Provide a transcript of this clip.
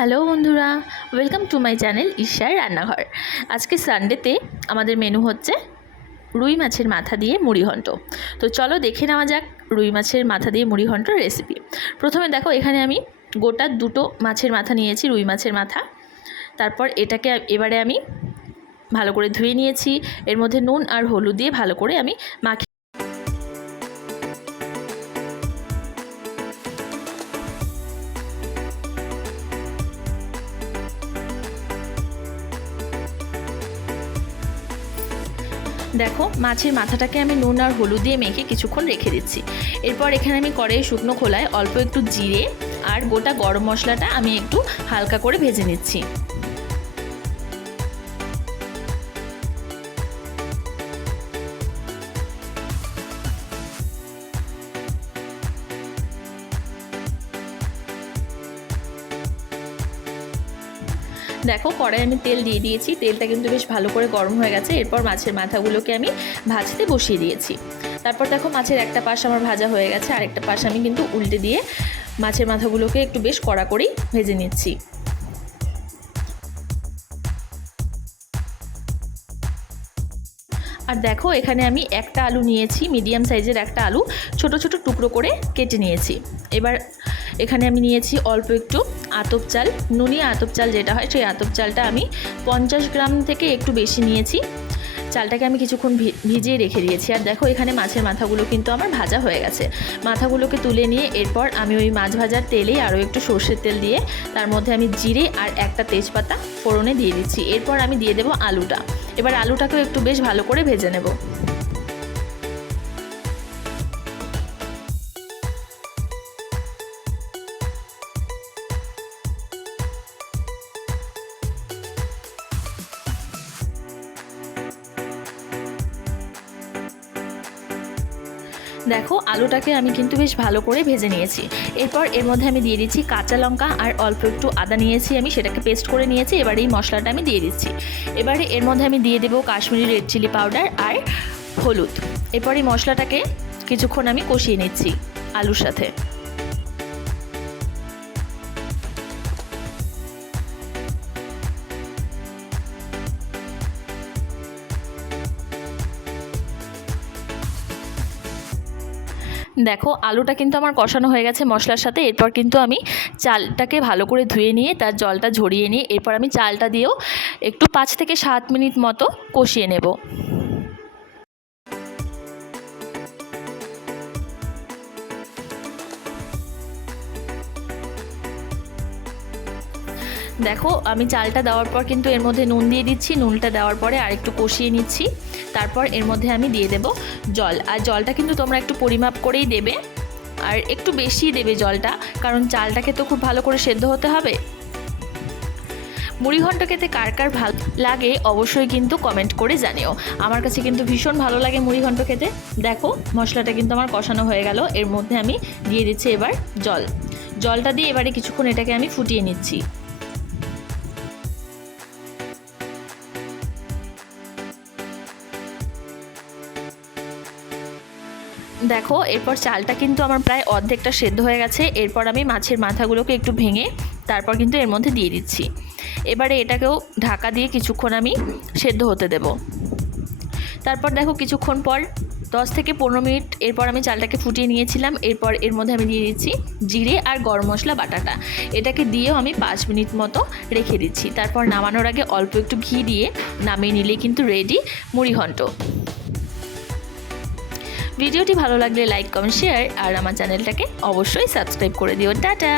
Hello বন্ধুরা, welcome to my channel ঈশার রান্নাঘর। আজকে সানডেতে আমাদের মেনু হচ্ছে রুই মাছের মাথা দিয়ে মুড়িঘণ্ট। তো চলো দেখে নেওয়া যাক রুই মাছের মাথা দিয়ে মুড়িঘণ্টর রেসিপি। প্রথমে দেখো, এখানে আমি গোটা দুটো মাছের মাথা নিয়েছি, রুই মাছের মাথা। তারপর এটাকে এবারে আমি ভালো করে ধুয়ে নিয়েছি। এর মধ্যে নুন আর হলুদ দিয়ে ভালো করে আমি মাখিয়ে দেখো মাছের মাথাটাকে আমি নুন আর হলুদ দিয়ে মেখে কিছুক্ষণ রেখে দিচ্ছি। এরপর এখানে আমি কড়াইয়ে শুকনো খোলায় অল্প একটু জিরে আর গোটা গরম মশলাটা আমি একটু হালকা করে ভেজে নিচ্ছি। দেখো কড়াই আমি তেল দিয়ে দিয়েছি, তেলটা কিন্তু বেশ ভালো করে গরম হয়ে গেছে। এরপর মাছের মাথাগুলোকে আমি ভাজতে বসিয়ে দিয়েছি। তারপর দেখো মাছের একটা পাশ আমার ভাজা হয়ে গেছে, আরেকটা পাশ আমি কিন্তু উল্টে দিয়ে মাছের মাথাগুলোকে একটু বেশ কড়া করেই ভেজে নিচ্ছি। আর দেখো এখানে আমি একটা আলু নিয়েছি, মিডিয়াম সাইজের একটা আলু ছোট ছোট টুকরো করে কেটে নিয়েছি। এবার এখানে আমি নিয়েছি অল্প একটু আতপ চাল, নুনিয়া আতপ চাল যেটা হয়, সেই আতপ চালটা আমি 50 গ্রাম থেকে একটু বেশি নিয়েছি। চালটাকে আমি কিছুক্ষণ ভিজিয়ে রেখে দিয়েছি। আর দেখো এখানে মাছের মাথাগুলো কিন্তু আমার ভাজা হয়ে গেছে। মাথাগুলোকে তুলে নিয়ে এরপর আমি ওই মাছ ভাজার তেলেই আরও একটু সর্ষের তেল দিয়ে তার মধ্যে আমি জিরে আর একটা তেজপাতা ফোড়নে দিয়ে দিচ্ছি। এরপর আমি দিয়ে দেবো আলুটা। এবার আলুটাকেও একটু বেশ ভালো করে ভেজে নেব। দেখো আলুটাকে আমি কিন্তু বেশ ভালো করে ভেজে নিয়েছি। এরপর এর মধ্যে আমি দিয়ে দিচ্ছি কাঁচা লঙ্কা আর অল্প একটু আদা নিয়েছি, আমি সেটাকে পেস্ট করে নিয়েছি। এবারে এই মশলাটা আমি দিয়ে দিচ্ছি। এবারে এর মধ্যে আমি দিয়ে দেবো কাশ্মীরি রেড চিলি পাউডার আর হলুদ। এরপর এই মশলাটাকে কিছুক্ষণ আমি কষিয়ে নিচ্ছি আলুর সাথে। দেখো আলুটা কিন্তু আমার কষানো হয়ে গেছে মশলার সাথে। এরপর কিন্তু আমি চালটাকে ভালো করে ধুয়ে নিয়ে তার জলটা ঝরিয়ে নিয়ে এরপর আমি চালটা দিয়েও একটু 5 থেকে 7 মিনিট মতো কষিয়ে নেব। দেখো আমি চালটা দেওয়ার পর কিন্তু এর মধ্যে নুন দিয়ে দিচ্ছি। নুনটা দেওয়ার পরে আর একটু কষিয়ে নিচ্ছি। তারপর এর মধ্যে আমি দিয়ে দেব জল। আর জলটা কিন্তু তোমরা একটু পরিমাপ করেই দেবে, আর একটু বেশি দেবে জলটা, কারণ চালটাকে তো খুব ভালো করে সেদ্ধ হতে হবে। মুড়িঘণ্ট খেতে কার কার ভালো লাগে অবশ্যই কিন্তু কমেন্ট করে জানিও। আমার কাছে কিন্তু ভীষণ ভালো লাগে মুড়িঘণ্ট খেতে। দেখো মশলাটা কিন্তু আমার কষানো হয়ে গেল। এর মধ্যে আমি দিয়ে দিচ্ছি এবার জলটা দিয়ে এবারে কিছুক্ষণ এটাকে আমি ফুটিয়ে নিচ্ছি। দেখো এরপর চালটা কিন্তু আমার প্রায় অর্ধেকটা সেদ্ধ হয়ে গেছে। এরপর আমি মাছের মাথাগুলোকে একটু ভেঙে তারপর কিন্তু এর মধ্যে দিয়ে দিচ্ছি। এবারে এটাকেও ঢাকা দিয়ে কিছুক্ষণ আমি সেদ্ধ হতে দেব। তারপর দেখো কিছুক্ষণ পর 10 থেকে 15 মিনিট এরপর আমি চালটাকে ফুটিয়ে নিয়েছিলাম। এরপর এর মধ্যে আমি দিয়ে দিচ্ছি জিরে আর গরম মশলা বাটাটা। এটাকে দিয়েও আমি 5 মিনিট মতো রেখে দিচ্ছি। তারপর নামানোর আগে অল্প একটু ঘি দিয়ে নামিয়ে নিলেই কিন্তু রেডি মুড়িঘণ্ট। ভিডিওটি ভালো লাগলে লাইক, কমেন্ট, শেয়ার আর আমার চ্যানেলটাকে অবশ্যই সাবস্ক্রাইব করে দিও। টাটা।